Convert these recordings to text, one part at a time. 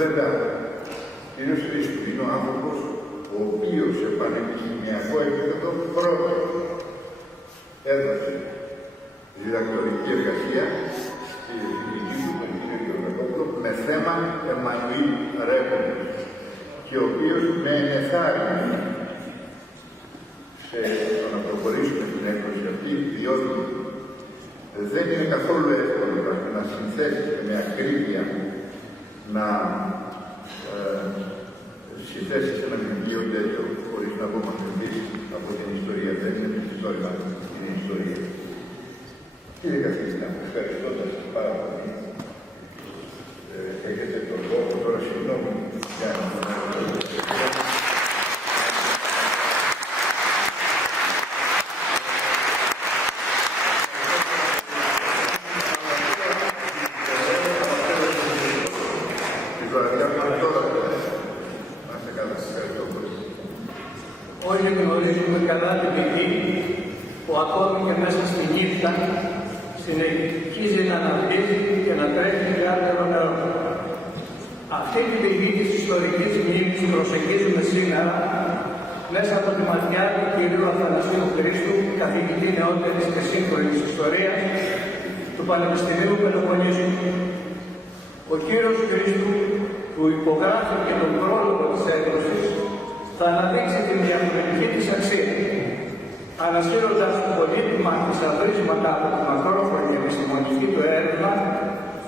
Βέβαια, ο κ. Χρήστου είναι ο άνθρωπος ο οποίος σε πανεπιστημιακό επίπεδο πρώτος έδωσε διδακτορική εργασία στη δική του, τον κ. Γεωργακόπουλο, με θέμα Εμμανουήλ Ρέπολη, και ο οποίος με ενεθάρρυνε στο να προχωρήσουμε την έκδοση αυτή, διότι δεν είναι καθόλου εύκολο να συνθέσει με ακρίβεια να συνθέσει σε ένα βιβλίο τέτοιο χωρίς να απομακρυνθείς από την ιστορία. Δεν είναι το ιστορία, είναι η ιστορία. Κύριε καθηγητά, ευχαριστώντας σας πάρα πολύ. Έχετε τον λόγο τώρα, συγγνώμη για να Όλοι γνωρίζουμε καλά την πηγή που ακόμη και μέσα στη νύχτα συνεχίζει να αναπτύσσει και να τρέχει λιάρτερο νερό. Αυτή την πηγή της ιστορικής μνήμης προσεγγίζουμε σήμερα μέσα από τη ματιά του κ. Αθανασίου Χρήστου, καθηγητή νεότερης και σύγχρονης ιστορίας του Πανεπιστημίου Πελοποννήσου. Ο κύριος Χρήστου, που υπογράφει και τον πρόλογο της έκδοσης, θα αναδείξει την διαφορετική της αξία, ανασύροντας πολύτιμα θησαυρίσματα από τη μακρόχρονη επιστημονική του έρευνα,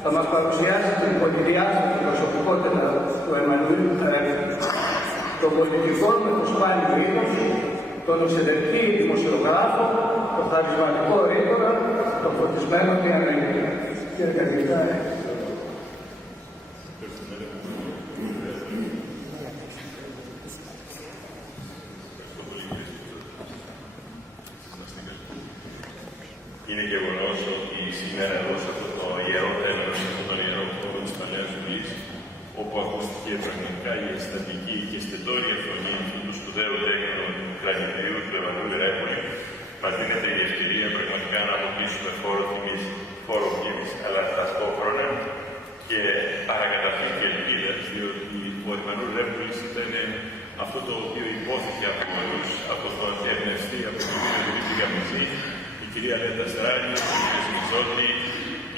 θα μας παρουσιάσει την πολυδιάστατη προσωπικότητα του Εμμανουήλ Ρέπολη, τον πολιτικό με το σπάνιο είδος, τον εξαιρετική δημοσιογράφο, τον χαρισματικό ρήτορα, τον φωτισμένο διανοητή. Κύριε καθηγητά, είναι γεγονός ότι σήμερα εδώ σε αυτό το ιερό τέλος, σε αυτό το ιερό χώρο της Παλαιάς Βουλής, όπου ακούστηκε πραγματικά η αισθαντική και στεντόρια φωνή του σπουδαίου τέκνου κλαδιτρίου του Εμμανουήλ Ρέπολη, μας δίνεται η ευκαιρία πραγματικά να αποκτήσουμε φόρο τιμής, αλλά ταυτόχρονα και παρακαταθήκη και ελπίδας, διότι ο Εμμανουήλ Ρέπολη ήταν αυτό το οποίο υπόθηκε από πολλούς, από το εμπνευστή, από τον κύριο Δημήτρη Γαμιζή, η κυρία Λέτα Στράνη, ο κ. Μιζώτη,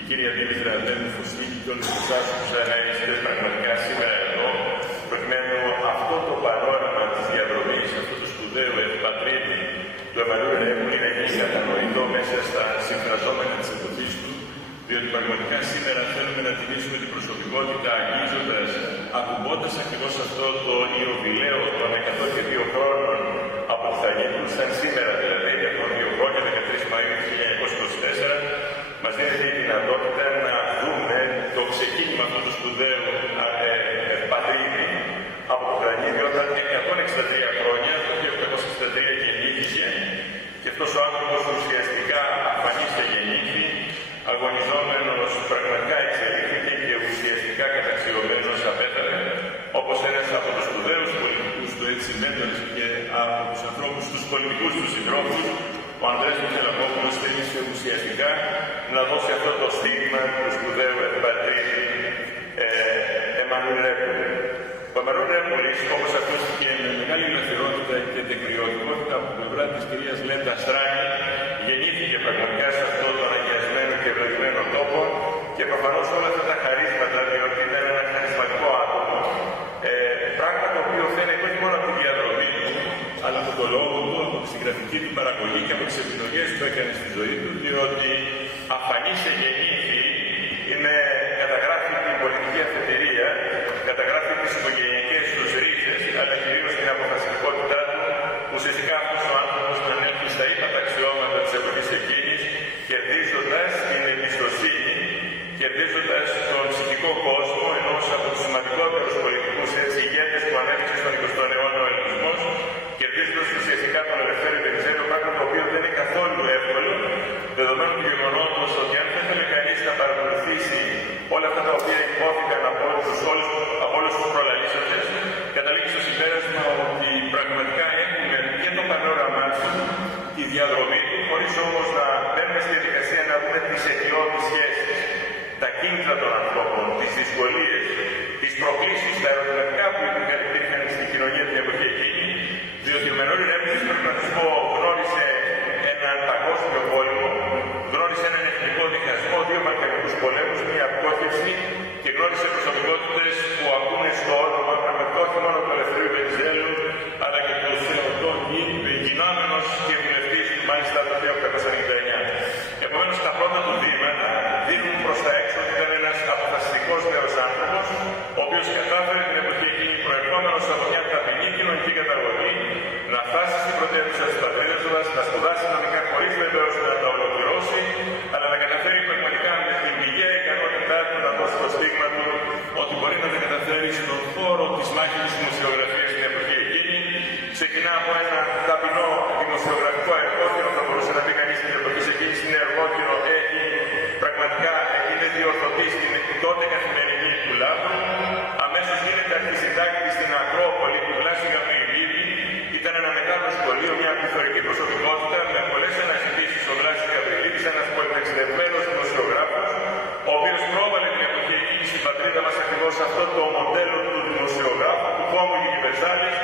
η κυρία Δήμητρα Αντένου Φωσίλη και όλοι εσάς που είστε πραγματικά σήμερα εδώ, προκειμένου αυτό το πανόραμα της διαδρομής, αυτό το σπουδαίο ευπατρίδι του Εμμανουήλ Ρέπολη να γίνει κατανοητό μέσα στα συμφραζόμενα της εποχής του, διότι πραγματικά σήμερα θέλουμε να τιμήσουμε την προσωπικότητα αγγίζοντας, ακουμπώντας ακριβώς αυτό το ιωβιλέο των 102 χρόνων από τη θανή του, σαν σήμερα δηλαδή, από 2 χρόνια, 13 Μαΐου 1924, μας δίνεται η δυνατότητα να δούμε το ξεκίνημα αυτού του σπουδαίου πατρίδι από το Κρανίδι, όταν 163 χρόνια, το 1863 γεννήθηκε, και αυτός ο άνθρωπος ουσιαστικά αφανής και γεννήθη, αγωνιζόμενος πραγματικά εξελίχθηκε και ουσιαστικά καταξιωμένος απέθανε, όπως ένας από τους σπουδαίους πολιτικούς του έτσι μέντορες και από τους ανθρώπους, τους πολιτικούς του συντρόφους, ο Ανδρέας Μιχαηλακόπουλος θέλησε ουσιαστικά να δώσει αυτό το στίγμα του σπουδαίου ευπατρίδι Εμμανουήλ Ρέπολη. Ο Εμμανουήλ Ρέπολη, όπως ακούστηκε με μεγάλη ελευθερότητα και τεκριωτικότητα από την πλευρά της κυρίας Λέτα Στράνη, γεννήθηκε πραγματικά σε αυτό τον αγιασμένο και ευλογημένο τόπο και προφανώς όλα αυτά τα χαρίσματα, διότι ήταν ένα χαρισματικό άτομο, πράγμα το οποίο φαίνεται όχι μόνο από τη διαδρομή του, αλλά από το λόγο του, από τη συγγραφική του παραγωγή και από τις επιλογές που έκανε στη ζωή του, διότι αφανής γεννήθη είναι καταγράφει την πολιτική αφετηρία, καταγράφει τις οικογενειακές τους ρίζες, αλλά κυρίως την αποφασιστικότητά του, ουσιαστικά αυτός ο άνθρωπος να ανέλθει στα ύπατα αξιώματα της εποχής εκείνης, κερδίζοντας την εμπιστοσύνη, κερδίζοντας τον ψυχικό κόσμο ενός από τους σημαντικότερους πολιτικούς ηγέτες που ανέπτυξε στον 20ο αιώνα ο ελληνισμός, κερδίζοντας ουσιαστικά τον Ελευθέριο Βενιζέλο, πράγμα το οποίο δεν είναι καθόλου εύκολο, δεδομένου του γεγονότος ότι αν ήθελε κανείς να παρακολουθήσει όλα αυτά τα οποία υπόθηκαν από όλους τους προλαλήσαντες, καταλήγει στο συμπέρασμα ότι πραγματικά έχουμε και το πανόραμά του, τη διαδρομή του, χωρίς όμως να μπαίνουμε στη διαδικασία να δούμε τις αιτιώδεις σχέσεις, τα κίνητρα των ανθρώπων, τις δυσκολίες, τις προκλήσεις, τα ερωτηματικά που υπήρχαν στην κοινωνία την εποχή εκείνη, διότι ο Εμμανουήλ Ρέπουλης, πρέπει να σας πω, γνώρισε έναν παγκόσμιο πόλεμο, γνώρισε έναν εθνικό διχασμό, δύο βαλκανικούς πολέμους, μια απόκευση και γνώρισε προσωπικότητες που ακούνε στο όνομα πραγματικά όχι μόνο του Ελευθερίου Βενιζέλου, αλλά και του Θεοτό γινόμενος και βουλευτής του μάλιστα το 1899. Επομένως, τα πρώτα του βήματα δίνουν προς τα έξω ότι ήταν ένας αποφασιστικός νέος άνθρωπος, ο οποίος κατάφερε την εποχή εκείνη προερχόμενος από μια ταπεινή κοινωνική καταγωγή να φτάσει στην πρωτεύουσα της πατρίδας μας, να σπουδάσει νομικά χωρίς βεβαίως να τα ολοκληρώσει, αλλά να καταφέρει πραγματικά με την πηγαία ικανότητά του να δώσει το στίγμα του ότι μπορεί να τα καταφέρει στον χώρο της μάχης της δημοσιογραφίας στην εποχή εκείνη. Ξεκινά από ένα ταπεινό δημοσιογραφικό εργόκαιρο, θα μπορούσε να πει κανείς στην εποχή εκείνη είναι εργόκαιρο, έχει πραγματικά είναι διορθωτή στην τότε καθημερινή του Λάβρου. Αμέσως γίνεται αρχισυντάκτη στην Ακρόπολη του Βλάση Γαβριλίδη. Ήταν ένα μεγάλο σχολείο, μια πληθωρική προσωπικότητα με πολλές αναζητήσεις ο Βλάσης Γαβριλίδης, ένας πολυταξιδευμένος δημοσιογράφος, ο οποίος πρόβαλε την εποχή εκείνη στην πατρίδα μας ακριβώς αυτό το μοντέλο του δημοσιογράφου, του Homo Universalis,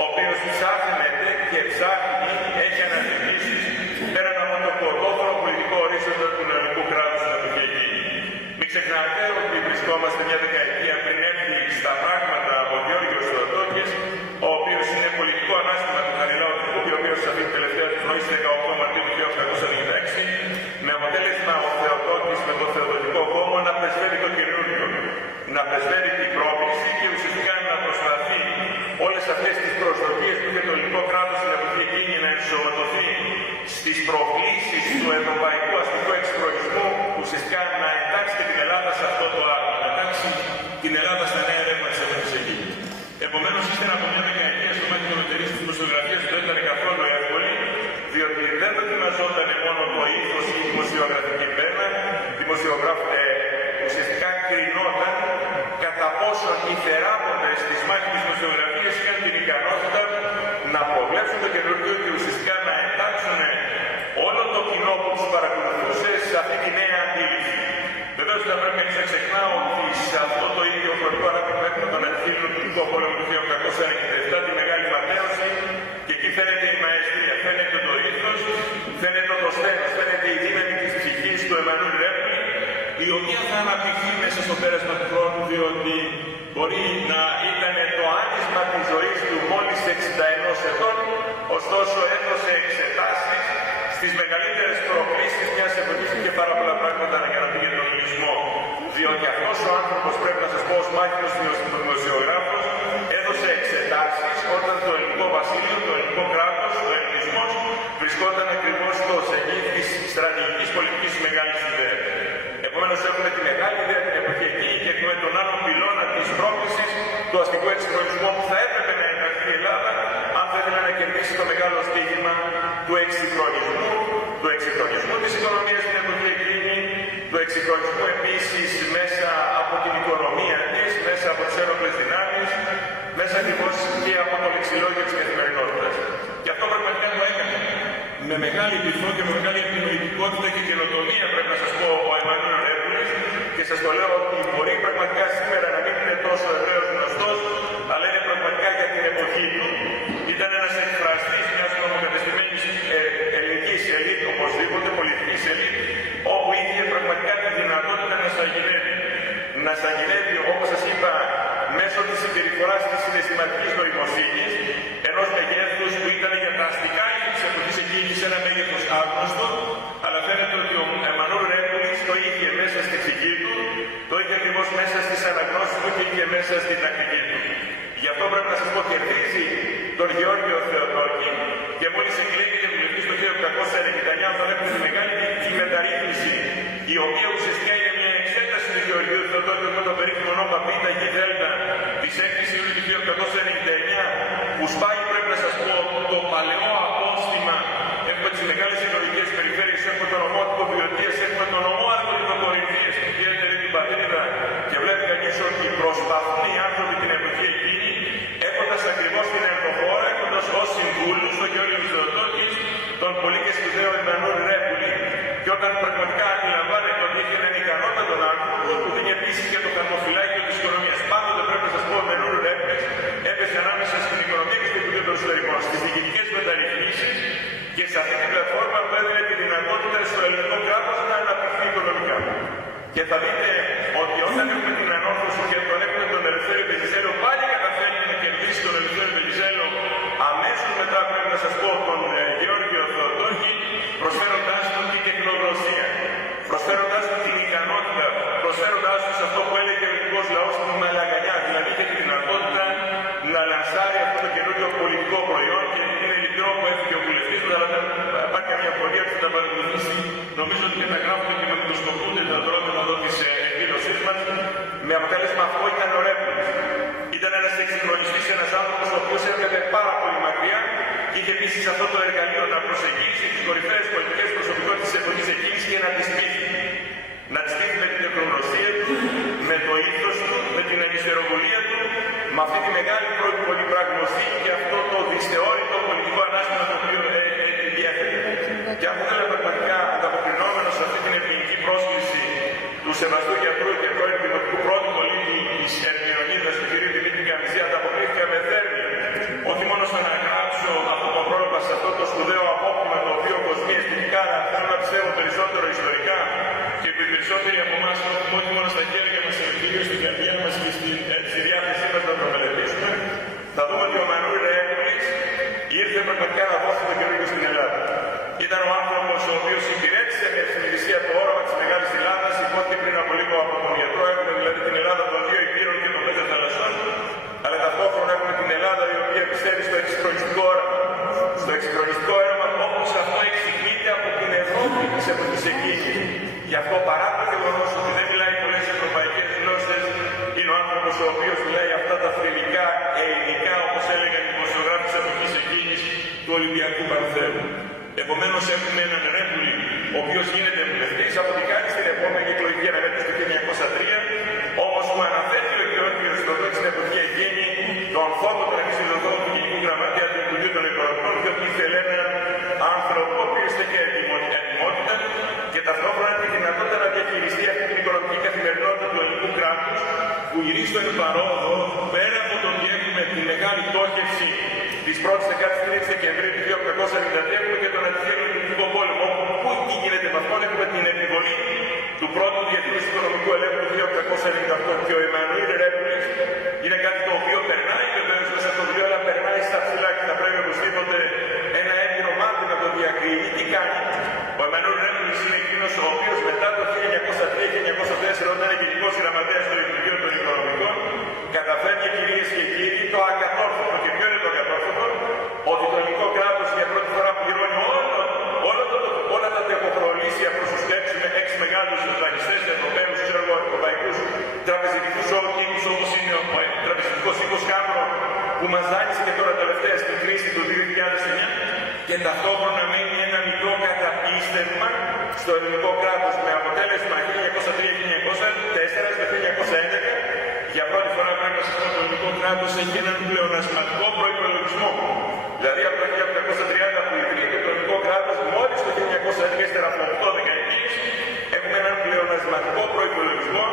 ο οποίος ψάχνεται και ψάχνει, έχει αναζητήσεις πέραν από το πρωτόφωνο πολιτικό ορίζοντα του ελληνικού κράτους στην εποχή εκείνη. Μην ξεχνάτε ότι βρισκόμαστε μια δεκαετία πριν έρθει στα πράγματα ο Γεώργιος Θεοτόκης, ο οποίος είναι πολιτικό ανάστημα του Χαριλάου του Κούμπη, ο οποίος αυτή την τελευταία του πνοή 18 Μαρτίου του 1896, με αποτέλεσμα ο Θεοτόκης με το Θεοτοκικό Κόμμα να πρεσβεύει το καινούριο, να πρεσβεύει την πρόκληση και ουσιαστικά να προσπαθεί όλες αυτές τις προσδοκίες που είχε το ελληνικό κράτος στην εποχή εκείνη να ενσωματωθεί στις προκλήσεις του ευρωπαϊκού αστικού εξυγχρονισμού, ουσιαστικά να εντάξει και την Ελλάδα σε αυτό το άρμα, να εντάξει την Ελλάδα στα νέα ρεύμα της εποχής εκείνη. Επομένως, ύστερα από μια δεκαετία στο μάτι των εταιρείες της δημοσιογραφίας δεν ήταν καθόλου εύκολη, διότι δεν δοκιμαζόταν μόνο το ήθος ή η δημοσιογραφική πένα, ουσιαστικά κρινόταν κατά πόσον οι θεράποντες της μάχης της δημοσιογραφίας είχαν την ικανότητα να προβλέψουν το καινούργιο και ουσιαστικά να εντάξουν όλο το κοινό που τους παρακολουθούσε σε αυτή τη νέα αντίληψη. Βεβαίως δεν πρέπει κανείς να ξεχνά ότι σε αυτό το ίδιο χρονικό ανάπτυμα έχουμε τον Ελληνικό πόλεμο του 1897, τη Μεγάλη Ματέωση, και εκεί φαίνεται η μαεστρία, φαίνεται το ήθος, φαίνεται το σθένος, φαίνεται η δύναμη της ψυχής του Εμμανουήλ Ρέπουλη, η οποία θα αναπτυχθεί μέσα στο πέρασμα του χρόνου, διότι μπορεί να ήταν το άνισμα της ζωής του μόλις 61 ετών, ωστόσο έδωσε εξετάσεις στις μεγαλύτερες προκλήσεις μιας εποχής και πάρα πολλά πράγματα για να πει για τον ελληνισμό. Διότι αυτός ο άνθρωπος, πρέπει να σας πω, ως μάχημος δημοσιογράφος, έδωσε εξετάσεις όταν το ελληνικό βασίλειο, το ελληνικό κράτος, ο ελληνισμός βρισκόταν ακριβώς στο σενίδι της στρατηγικής πολιτικής μεγάλης ιδέας. Επομένως, έχουμε τη μεγάλη ιδέα την εποχή εκείνη και έχουμε τον άλλο πυλώνα της πρόκλησης του αστικού εξυγχρονισμού που θα έπρεπε να ενταχθεί η Ελλάδα αν θα ήθελε να κερδίσει το μεγάλο στοίχημα του εξυγχρονισμού της οικονομίας στην εποχή εκείνη, του εξυγχρονισμού επίσης μέσα από την οικονομία της, μέσα από τις ένοπλες δυνάμεις, μέσα ακριβώς και από το λεξιλόγιο της καθημερινότητας. Και αυτό πραγματικά το έκανε με μεγάλη πειθό και με μεγάλη επινοητικότητα και καινοτομία, πρέπει να σας πω, ο Εμμανουήλ Ρέπουλης, και σας το λέω ότι μπορεί πραγματικά σήμερα να μην είναι τόσο ευρέως γνωστός, αλλά είναι πραγματικά για την εποχή του. Ήταν ένας εκφραστής μιας νομοκατεστημένης ελληνικής ελίτ, οπωσδήποτε πολιτικής ελίτ, όπου είχε πραγματικά τη δυνατότητα να σαγηνεύει. Να σαγηνεύει, όπως σας είπα, μέσω της συμπεριφοράς της συναισθηματικής νοημοσύνης, ενός μεγέθους που ήταν για τα αστικά ήθη της εποχής εκείνης ένα μέγεθος άγνωστο, αλλά φαίνεται ότι ο Εμμανουήλ Ρέπουλης το είχε μέσα στη ψυχή του, το είχε ακριβώς μέσα στις αναγνώσεις του και είχε μέσα στην τακτική του. Γι' αυτό πρέπει να σας πω, κερδίζει τον Γεώργιο Θεοτόκη και μόλις εκλέγει και βουλευτής το 1899, θα βλέπετε τη μεγάλη διοικητική μεταρρύθμιση, η οποία ουσιαστικά είναι μια εξέταση του Γεωργίου Θεοτόκη με το περίφημο όνομα ΒΓΔ της 6ης Ιουλίου του 1899, που σπάει, πρέπει να σας πω, το παλαιό απόστημα. Έχουμε τις μεγάλες εκλογικές περιφέρειες, έχουμε τον ομότυπο Βιωτίας, έχουμε τον ομόαρθρο Κορινθίας, που ιδιαίτερη την πατρίδα, και βλέπει κανείς ότι προσπαθούν οι άνθρωποι την εποχή εκείνη, έχοντας ακριβώς την ενδοχώρα, έχοντας ως συμβούλους τον Γεώργιο Θεοτόκη, τον πολύ και σπουδαίο Εμμανουήλ Ρέπουλη, και όταν πραγματικά αντιλαμβάνεται ότι είχε έναν ικανότατο άνθρωπο, που δίνει επίσης και το χαρτοφυλάκιο της οικονομίας. Πάντοτε θα δείτε ότι όταν έχουμε την ανόρθωση και όταν έχουμε τον Ελευθέριο Βενιζέλο, πάλι καταφέρει να κερδίσει τον Ελευθέριο Βενιζέλο αμέσως μετά, πρέπει να σας πω, τον Γεώργιο Θεοτόκη, προσφέροντάς του την τεχνογνωσία, προσφέροντάς του την ικανότητα, προσφέροντάς του αυτό που έλεγε ο ελληνικός λαός την μαλαγανιά, δηλαδή είχε τη δυνατότητα να λανσάρει αυτό το καινούργιο πολιτικό προϊόν και είναι λυπηρό που έφυγε ο βουλευτής του, αλλά υπάρχει καμία πορεία που θα τα παρακολουθήσει. Νομίζω ότι καταγράφονται και μαγνητοσκοπούνται τα δρόμενα εδώ της εκδήλωσής μας. Με αποτέλεσμα αυτό ήταν ο Ρέπουλης. Ήταν ένας εξυγχρονιστής, ένας άνθρωπος ο οποίος έβλεπε πάρα πολύ μακριά και είχε επίσης αυτό το εργαλείο να προσεγγίσει τις κορυφαίες πολιτικές προσωπικότητες της εποχής εκείνης και να τις πείσει. Να τις πείσει με την τεχνογνωσία του, με το ήθος του, με την ενιστεροβουλία του, με αυτή τη μεγάλη πολυπραγμοσύνη και αυτό το δυσθεώρητο πολιτικό ανάστημα το οποίο διέθετε. Και αυτό ήταν πραγματικά ανταποκρινόμενο σε αυτή την ελληνική πρόσκληση του σεβαστού γιατρού και πρώην δημοτικού πρώτου πολίτη της Ερμηνεωνίδας, του κ. Δημήτρη Καμιζή, ανταποκρίθηκα με θέρμη. Όχι μόνο στο να γράψω από τον πρόλογο σε αυτό το σπουδαίο απόκτημα το οποίο κοσμιαιστικά, αλλά θέλω να πιστεύω περισσότερο ιστορικά και οι περισσότεροι από εμάς έχουμε όχι μόνο στα χέρια μας, αλλά κυρίως στην καρδιά μας και στη διάθεσή μας να το μελετήσουμε, θα δούμε ότι ο Μανουήλ Ρέπουλης ήρθε πραγματικά να δώσει το καινούργιο στην Ελλάδα. Ήταν ο άνθρωπος ο οποίος υπηρέτησε με συνειδησία το όραμα της Μεγάλης Ελλάδας, υπόθηκε πριν από λίγο από τον γιατρό, έχουμε δηλαδή την Ελλάδα των δύο υπήρων και των 5 θαλασσών, αλλά ταυτόχρονα έχουμε την Ελλάδα η οποία πιστεύει στο εξυγχρονιστικό όραμα. Στο εξυγχρονιστικό όραμα όπως αυτό εξηγείται από την Ευρώπη της εποχής εκείνης. Γι' αυτό παρά το γεγονός ότι δεν μιλάει πολλές ευρωπαϊκές γλώσσες, είναι ο άνθρωπος ο οποίος μιλάει αυτά τα θρυλικά ελληνικά, όπως έλεγαν οι δημοσιογράφοι της εποχής εκείνης του Ολυμπιακού Παρθένου. Επομένως έχουμε έναν Ρέπουλη, ο οποίος γίνεται βουλευτής, από την κάνει στην επόμενη εκλογική αναμέτρηση του 1903, όμως που αναθέτει ο Γεώργιος Θεοτόκης στην εποχή εκείνη τον φόβο των επισυλλογών του Γενικού Γραμματέα του Υπουργείου των Οικονομικών, διότι ήθελε έναν άνθρωπο ο οποίος είχε ετοιμότητα και ταυτόχρονα τη δυνατότητα να διαχειριστεί αυτή την οικονομική καθημερινότητα του ελληνικού κράτους, που γυρίζει εν παρόδο, πέρα από το ότι έχουμε τη μεγάλη πτώχευση της 1ης 13 Δεκεμβρίου του 1892, έχουμε και τον αντιθέτω Ελληνικό Πόλεμο, που εκεί γίνεται με αυτόν, έχουμε την επιβολή του πρώτου διεθνούς οικονομικού ελέγχου του 1898 και ο Εμμανουήλ Ρέπουλης είναι κάτι το οποίο περνάει βεβαίως μέσα από το βιβλίο, αλλά περνάει στα ψηλά και θα πρέπει οπωσδήποτε ένα έμπειρο μάτι να το διακρίνει. Τι κάνει? Ο Εμμανουήλ Ρέπουλης είναι εκείνος ο οποίος μετά το 1903-1904, όταν είναι γενικός γραμματέας του Υπουργείου των Οικονομικών, καταφέρνει, κυρίες και κύριοι, το ακατόρθωτο. Και ποιο είναι το ακατόρθωτο? Ότι το ελληνικό κράτος για πρώτη φορά πληρώνει όλα τα τεχοχρολήσια προς τους 6 μεγάλους δανειστές ευρωπαίους, ευρωπαϊκούς τραπεζιτικούς οίκους, όπως είναι ο τραπεζιτικός οίκος Κάμπρο, που μας δάνεισε και τώρα τελευταία στην κρίση του 2009, και ταυτόχρονα μένει ένα μικρό καταπίστευμα στο ελληνικό κράτος, με αποτέλεσμα 1903-1904 και 1911 για πρώτη φορά πρέπει να σας πω το ελληνικό κράτος έχει έναν πλεονασματικό προϋπολογισμό. Δηλαδή από το 1830 που ιδρύεται το ελληνικό κράτος, μόλις το 1911, ύστερα από 8 δεκαετίες, έχουμε έναν πλεονασματικό προϋπολογισμό,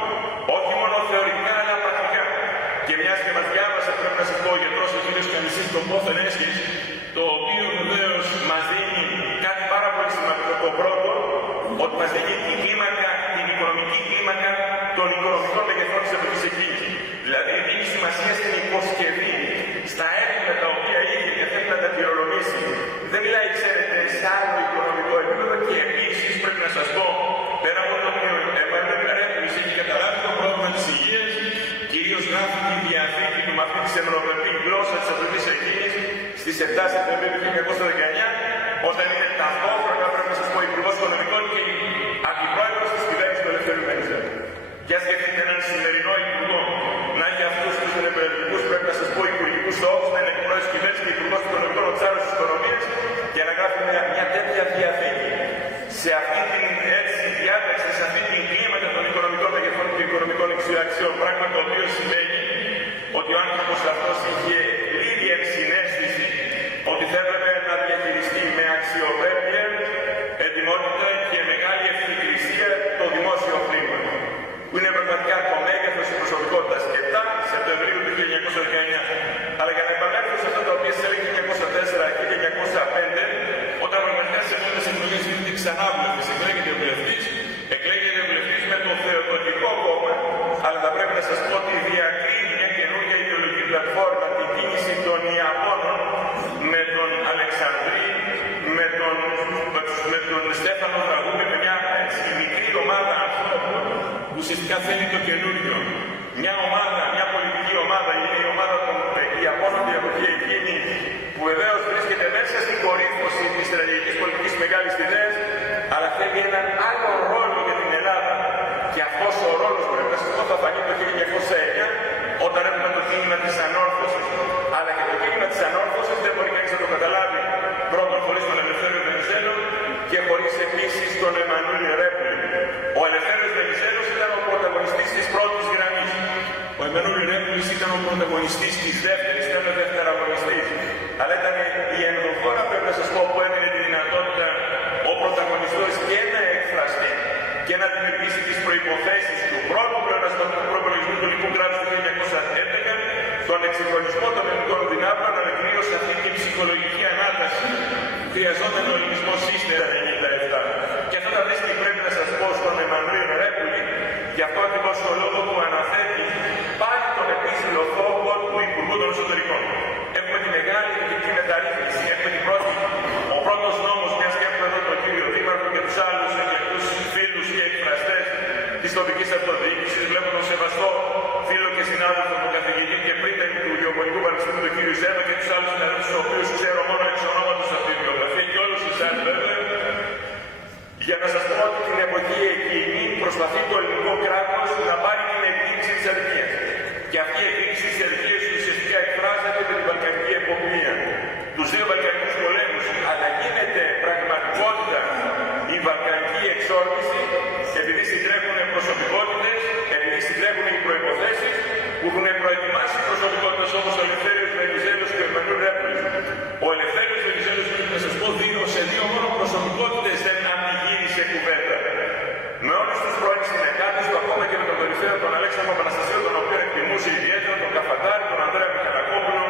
όχι μόνο θεωρητικά αλλά πρακτικά. Και μιας και μας διάβασε, πρέπει να σας πω, ο γιατρός ο κ. Καμιζής, το πόθεν έσχες, το οποίο βεβαίως μας δίνει κάτι πάρα πολύ σημαντικό. Το πρώτο, ότι μας δίνει την κλίμακα, την οικονομική κλίμακα των οικονομικών μεγεθών της εποχής εκείνης. Δηλαδή δίνει σημασία στην υποσκευή, στα έργα τα οποία είχε και θέλει να τα κληρονομήσει. Δεν μιλάει, ξέρετε, σε άλλο οικονομικό επίπεδο, και επίσης πρέπει να σας πω, πέρα από το οποίο Εμμανουήλ Ρέπουλης έχει καταλάβει το πρόβλημα της υγείας, κυρίως γράφει τη διαθήκη του με αυτή τη σεμνοπρεπή γλώσσα της εποχής εκείνης στις 7 Σεπτεμβρίου του 1919, όταν είναι ταυτόχρονα, πρέπει να σας πω, υπουργός οικονομικών και αντιπρόεδρος της κυβέρνησης του Ελευθερίου Βενιζέλου. Για σκεφτείτε έναν σημερινό υπουργό να έχει αυτούς τους νευραλικούς, πρέπει να σας πω, υπουργικούς στόχους, να είναι εκπρόεδρος της κυβέρνησης και υπουργός οικονομικών, ο τσάρος της οικονομίας, και να γράφει μια τέτοια διαθήκη σε αυτή την διάταξη, σε αυτή την κλίμακα των οικονομικών μεγεθών και οικονομικών αξιών. Πράγμα το οποίο σημαίνει ότι ο άνθρωπος αυτός είχε πλήρη ενσυναίσθηση ότι θα έπρεπε να διαχειριστεί με αξιοπρέπεια, ετοιμότητα και μεγάλη ευθυκρισία το δημόσιο χρήμα, που είναι πραγματικά το μέγεθος της προσωπικότητας. 7 Σεπτεμβρίου του 1919. Αλλά για να επανέλθω σε αυτά τα οποία σε έλεγε 1904 και 1905, όταν πραγματικά σε επόμενες εκλογές γίνεται ξανά βουλευτής, εκλέγεται βουλευτής με το θεοτοκικό αναλάβει έναν άλλο ρόλο για την Ελλάδα. Και αυτός ο ρόλος, πρέπει να σας πω, θα φανεί το 1909, όταν έχουμε το κίνημα της ανόρθωσης. Αλλά και το κίνημα της ανόρθωσης δεν μπορεί κανείς να το καταλάβει πρώτον χωρίς τον Ελευθέριο Βενιζέλο και χωρίς επίσης τον Εμμανουήλ Ρέπουλη. Ο Ελευθέριος Βενιζέλος ήταν ο πρωταγωνιστής της πρώτης γραμμής. Ο Εμμανουήλ Ρέπουλης ήταν ο πρωταγωνιστής της δεύτερης, ήταν ο δευτεραγωνιστής. Αλλά ήταν η ενδοφόρα, πρέπει να σας πω, που έμεινε τη δυνατότητα ο πρωταγωνιστής και να εκφραστεί και να δημιουργήσει τις προϋποθέσεις του πρώτου πλεονασματικού προπολογισμού του ελληνικού κράτους του 1911, τον εξυγχρονισμό των ελληνικών δυνάμεων, ανακοινώσε αυτή την ψυχολογική ανάταση. Χρειαζόταν ο ελληνισμός ύστερα 97. Και αυτά τα βρίσκει, πρέπει να σας πω, στον Εμμανουήλ Ρέπουλη, γι' αυτό ακριβώς το λόγο που αναθέτει πάλι τον επίσημο φόβο του Υπουργού των Εσωτερικών. Έχουμε τη μεγάλη ελληνική μεταρρύθμιση, έχουμε ο πρώτος νόμος, μιας και έχουμε εδώ τον κύριο Δήμαρχο και τους άλλους εκλεκτούς φίλους και εκφραστές της τοπικής αυτοδιοίκησης. Βλέπω τον σεβαστό φίλο και συνάδελφο του καθηγητή και πρίτανη του Γεωμονικού Πανεπιστημίου, τον κύριο Ζέβα, και τους άλλους συναδέλφους, τους οποίους ξέρω μόνο εξ ονόματος αυτή τη βιογραφία, και όλους εσάς βέβαια, για να σας πω ότι την εποχή εκείνη προσπαθεί το ελληνικό κράτος να πάρει την εκδίκηση της αδικίας. Και αυτή η εκδίκηση της αδικίας ουσιαστικά εκφράζεται με την Βαλκανική εποπτεία, τους δύο Βαλκανικούς πολέμους, αλλά γίνεται πραγματικότητα η Βαλκανική εξόρμηση, επειδή συντρέχουν προσωπικότητες, επειδή συντρέχουν οι προϋποθέσεις που έχουν προετοιμάσει προσωπικότητες όπως ο Ελευθέριος Βενιζέλος και ο Εμμανουήλ Ρέπουλης. Ο Ελευθέριος Βενιζέλος, πρέπει να σας πω, σε δύο μόνο προσωπικότητες δεν αντιγύρισε κουβέντα. Με όλους τους πρώην συνεργάτες του, ακόμα και με τον κορυφαίο τον Αλέξανδρο Παναστασίου, τον οποίο εκτιμούσε ιδιαίτερα, τον Καφαντάρη, τον Ανδρέα Μιχαλακόπουλο,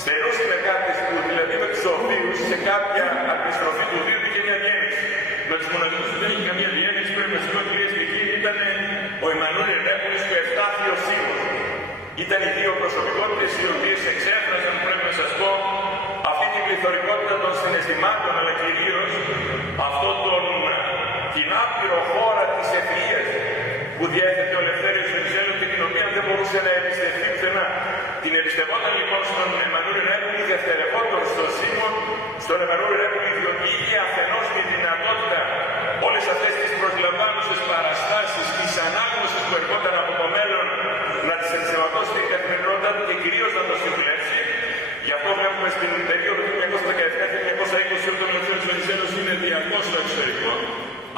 στενούς συνεργάτες του, δηλαδή με τους οποίους σε κάποια αντιστροφή του Δίου είχε μια διένεξη. Με τους μοναδικούς που δεν είχε καμία διένεξη, πρέπει να σας πω, κυρίες και κύριοι, ήταν ο Εμμανουήλ Ρέπουλης και ο Ευστάθιος Σίμος. Ήταν οι δύο προσωπικότητες οι οποίες εξέφραζαν, πρέπει να σας πω, αυτή την πληθωρικότητα των συναισθημάτων, αλλά κυρίως την άπειρο χώρα της ευφυΐας που διέθετε ο Ελευθέριος Βενιζέλος και την οποία δεν μπορούσε να εμπιστευτεί πουθενά. Την εμπιστευόταν λοιπόν στον Εμμανουήλ Ρέπουλη, δευτερευόταν στον Σίμον, στον Εμμανουήλ Ρέπουλη, διότι είχε αφενός τη δυνατότητα όλες αυτές τις προσλαμβάνουσες παραστάσεις της ανάγνωσης που ερχόταν από το μέλλον να τις ενσωματώσει στην καθημερινότητα του και κυρίως να το συμβουλεύσει. Γι' αυτό βλέπουμε στην περίοδο 1917-1920 όταν ο Ελευθέριος Βενιζέλος είναι διαρκώς στο εξωτερικό.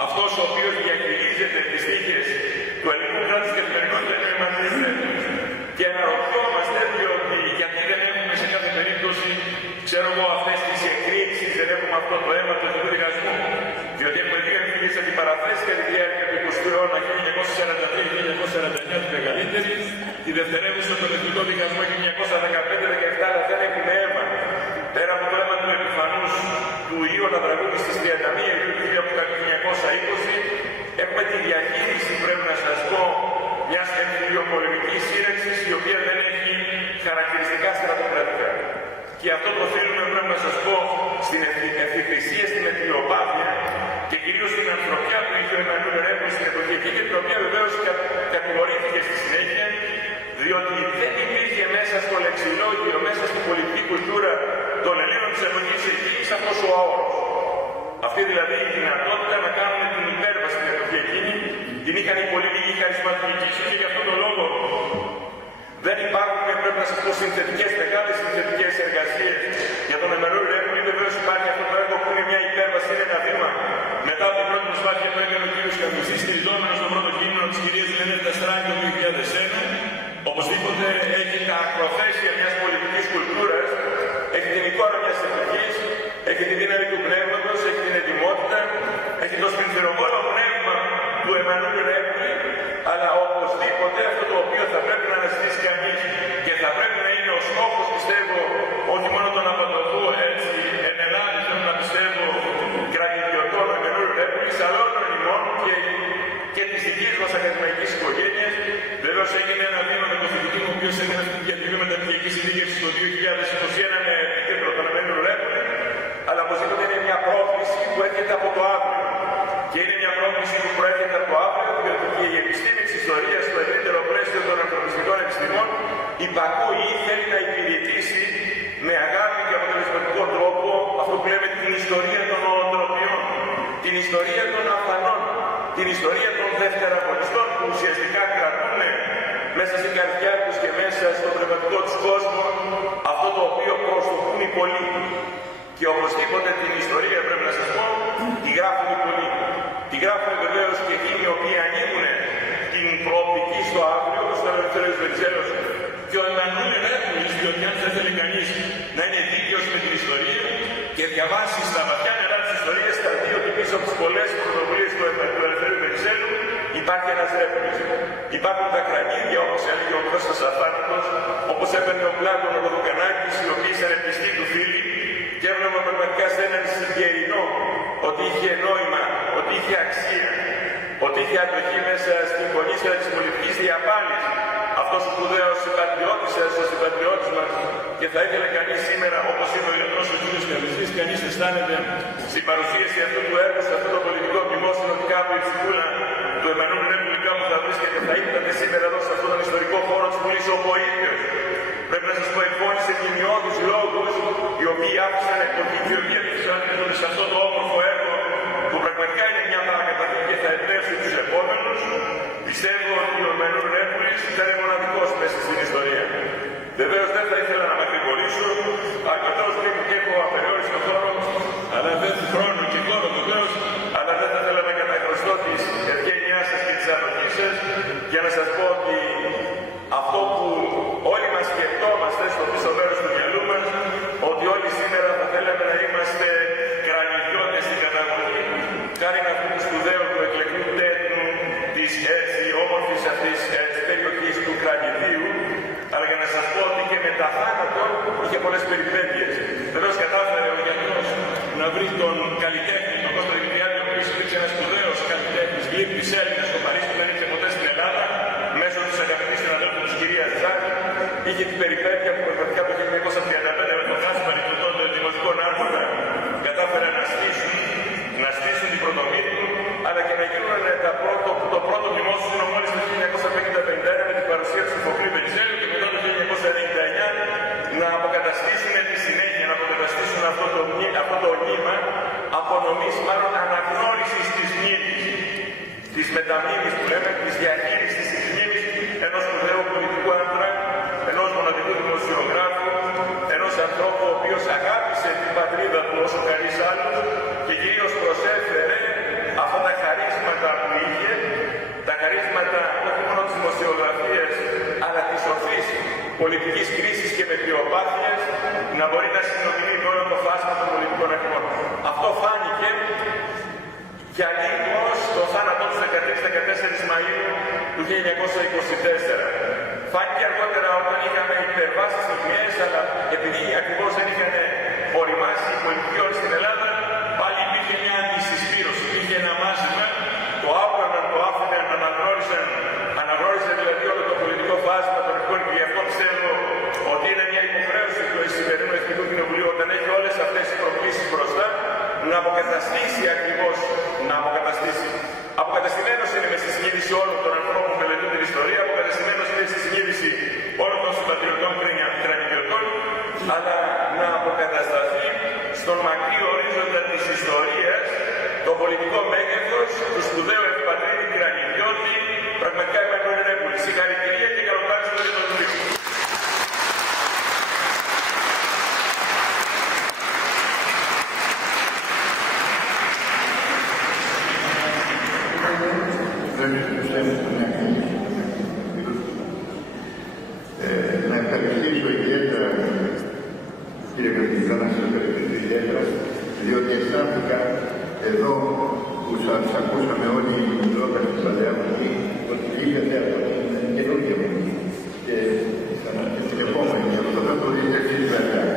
Αυτός ο οποίος διαχειρίζεται τις τύχες του ελληνικού κράτους στην καθημερινότητα είναι ο Εμμανουήλ Ρέπουλης. Και αναρωτιόμαστε διότι γιατί δεν έχουμε σε κάθε περίπτωση, ξέρω εγώ, αυτές τις εκρήξεις, δεν έχουμε αυτό το αίμα του εθνικού δικασμού. Διότι έχουμε δύο εμφυλίες αντιπαραθέσεις κατά τη διάρκεια του 20ου αιώνα 1943-1949 τη μεγαλύτερη, τη δευτερεύουσα τον εθνικό δικασμό 1915-17, αλλά δεν έχουμε αίμα. Πέρα από το αίμα του επιφανούς του Ιώνα Δραγούδη στις 31 Ιουλίου του 1920, έχουμε τη διαχείριση, πρέπει να σας πω, μιας εμφυλιοπολεμικής σύραξης η οποία δεν έχει χαρακτηριστικά στρατοκρατικά. Και αυτό το οφείλουμε, πρέπει να σας πω, στην ευθυκρισία, στην αιθιοπάθεια και κυρίως στην ανθρωπιά που είχε ο Εμμανουήλ Ρέπουλης στην εποχή εκεί και την οποία βεβαίως κατηγορήθηκε στη συνέχεια, διότι δεν υπήρχε μέσα στο λεξιλόγιο, μέσα στην πολιτική κουλτούρα των Ελλήνων της εποχής εκείνης αυτός ο αόρος. Αυτή δηλαδή η δυνατότητα να κάνουν την υπέρβαση στην εποχή εκείνη, την είχαν οι πολύ λίγοι χαρισματικοί και γι' αυτόν τον λόγο δεν υπάρχουν, πρέπει να σας πω, μεγάλες συνθετικές εργασίες για τον Εμμανουήλ Ρέπουλη. Βεβαίως υπάρχει αυτό το έργο που είναι μια υπέρβαση, είναι ένα βήμα μετά από την πρώτη προσπάθεια που έκανε ο κ. Καμπιστής, στηριζόμενος στο πρώτο κείμενο της κυρίας Λενέτα Στράγκ το 2001. Οπωσδήποτε έχει τα ακροθέσια μιας πολιτικής κουλτούρας, έχει την εικόνα μιας εποχής, έχει τη δύναμη του πνεύματος, έχει την ετοιμότητα, έχει το σπινθυροβόλο πνεύμα του Εμμανουήλ Ρέπουλη, αλλά οπωσδήποτε αυτό το οποίο θα πρέπει να αναζητήσει κανείς και θα πρέπει να είναι ο στόχος, πιστεύω, όχι μόνο τον απαντοχού έτσι εν Ελλάδα, θέλω να πιστεύω, κρατηδιωτών Εμμανουήλ Ρέπουλης, αλλά όλων ημών και της δικής μας ακαδημαϊκής οικογένειας. Βεβαίως έγινε ένα βήμα με τον φοιτητή μου, ο οποίος έκανε αυτή τη διατριβή μεταπτυχιακή συνδίκευση το 2021 με επίκεντρο τον Εμμανουήλ Ρέπουλη, αλλά οπωσδήποτε είναι μια πρόκληση που έρχεται από το αύριο. Και είναι μια πρόκληση που προέρχεται από το αύριο, διότι και η επιστήμη της ιστορίας στο ευρύτερο πλαίσιο των ανθρωπιστικών επιστημών υπακούει ή θέλει να υπηρετήσει με αγάπη και αποτελεσματικό τρόπο αυτό που λέμε την ιστορία των νοοτροπιών. Την ιστορία των Αφανών, την ιστορία των δευτεραγωνιστών που ουσιαστικά κρατούν μέσα στην καρδιά τους και μέσα στον πνευματικό τους κόσμο αυτό το οποίο προστοκούν οι πολλοί. Και οπωσδήποτε την ιστορία, πρέπει να σας πω, τη γράφουν οι πολλοί. Τη γράφουν βεβαίως και εκείνοι οι οποίοι ανοίγουν την προοπτική στο αύριο, όπως ήταν ο Ελευθέριος Βενιζέλος και ο Εμμανουήλ Ρέπουλης, διότι αν θα θέλει κανείς να είναι δίκαιος με την ιστορία και διαβάσει στα βαθιά νερά της ιστορίας, θα δει ότι πίσω από τις πολλές πρωτοβουλίες του Ελευθερίου Βενιζέλου υπάρχει ένας Ρέπουλης. Υπάρχουν τα κρανίδια, όπως έλεγε ο Κώστας Αφάνητος, όπως έπαιρνε ο Πλάτων ο Ροδοκανάκης, οι οποίοι ήταν πιστοί του φίλοι, και έβλεπα πραγματικά σε έναν συγγερινό ότι είχε νόημα, ότι είχε αξία, ότι είχε αντοχή μέσα στην κονίσια της πολιτικής διαπάλης. Αυτός ο σπουδαίος συμπατριώτης σας, ο συμπατριώτης μας, και θα ήθελε κανείς σήμερα, όπως είναι ο ιατρός ο κ. Καβιστής, κανείς αισθάνεται στην παρουσίαση αυτού του έργου, σε αυτό το πολιτικό μνημόσυνο, ότι κάπου η ψυχούλα του Εμμανουήλ Ρέπουλη κάπου θα βρίσκεται, θα ήταν σήμερα εδώ σε αυτόν τον ιστορικό χώρο της Βουλής ο ίδιος. Πρέπει να σας πω, εκφώνησε μνημειώδους λόγους, οι οποίοι άφησαν εκπορική και οι οποίοι έφτιαξαν σε αυτό το όμορφο έργο, που πραγματικά είναι μια παρακαταθήκη και θα εμπνεύσει τους επόμενους. Πιστεύω ότι ο Εμμανουήλ Ρέπουλης ήταν μοναδικός μέσα στην ιστορία. Βεβαίως δεν θα ήθελα να μακρηγορήσω, αρκετός βλέπω και έχω απεριόριστο χρόνο και χώρο βεβαίως, αλλά δεν θα ήθελα να καταχρωστώ της ευγένειάς σας και της ανοχής σας για να σας πω ότι αυτό που όλοι μας σκεφτόμαστε στο πίσω μέρος του μυαλού μας, ότι όλοι σήμερα θα θέλαμε να είμαστε κρανιδιώτες στην καταγωγή, χάρη αυτού του σπουδαίου του εκλεκτού τέκνου της έτσι όμορφης αυτής της περιοχής του Κρανιδίου, αλλά για να σας πω ότι και μετά θάνατο είχε πολλές περιπέτειες. Βεβαίως κατάφερε ο γιατρός να βρει τον καλλιτέχνη, τον Κώστα Δημητριάδη, ο οποίος υπήρξε ένας σπουδαίος καλλιτέχνης, γλύπτης Έλληνας στο Παρίσι, που δεν ήρθε ποτέ στην Ελλάδα, μέσω της αγαπητής συναδέλφου της κυρίας Ζάκη. Είχε την περιπέτεια που πραγματικά το 1935 με τον Κάσπαρη και τον δημοτικό Άρχοντα κατάφερε να στήσουν την πρωτομήνη του, αλλά και να γίνουν το πρώτο μνημόσυνο μόλις το 1951 με την παρουσία του Σοφοκλή Βενιζέλου και μετά το 1999 να αποκαταστήσουν τη συνέχεια, να αποκαταστήσουν αυτό το νήμα απονομής, μάλλον αναγνώρισης της μνήμης, της μεταμνήμης που λέμε, της διαχείρισης της μνήμης ενός σπουδαίου πολιτικού άντρα, ενός μοναδικού δημοσιογράφου, ενός ανθρώπου ο οποίος αγάπησε την πατρίδα του όσο κανείς άλλος και κυρίως προσέφερε αυτά τα χαρίσματα που είχε, τα χαρίσματα όχι μόνο της δημοσιογραφίας, αλλά της ορθής πολιτικής κρίσης και μετριοπάθειας, να μπορεί να συνομιλεί με όλο το φάσμα των πολιτικών αρχών. Αυτό φάνηκε και αλίμνος το θάνατό του 13-14 Μαΐου του 1924. Φάνηκε αργότερα όταν είχαμε υπερβάσεις στιγμιές, αλλά επειδή ακριβώς δεν είχαν οριμάσει οι πολιτικοί όροι στην Ελλάδα, πάλι υπήρχε μια αντισυσπήρωση, υπήρχε ένα μάζιμα, το άπλωναν, το άφηναν, αναγνώριζε δηλαδή όλο το πολιτικό φάσμα των αρχών και γι' αυτό πιστεύω ότι είναι μια υποχρέωση του σημερινού Εθνικού Κοινοβουλίου όταν έχει όλες αυτές τις προκλήσεις μπροστά να αποκαταστήσει ακριβώς, να αποκαταστήσει. Αποκαταστημένος είναι με στη συνείδηση όλων των ανθρώπων που μελετούν την ιστορία, αποκαταστημένος είναι στη συνείδηση όλων των συμπατριωτών κρανιδιωτών, αλλά να αποκατασταθεί στον μακρύ ορίζοντα της ιστορίας το πολιτικό μέγεθος του σπουδαίου ευπατρίδη κρανιδιώτη, πραγματικά Εμμανουήλ Ρέπουλη. Συγχαρητήρια και καλοπάρισμα για τον Βουλή. Να ευχαριστήσω ιδιαίτερα, κύριε Καθηγητά, να σας ευχαριστήσω ιδιαίτερα, διότι αισθάνθηκα εδώ που σας ακούσαμε όλοι μιλώντας στην Παλαιά Βουλή, ότι είχατε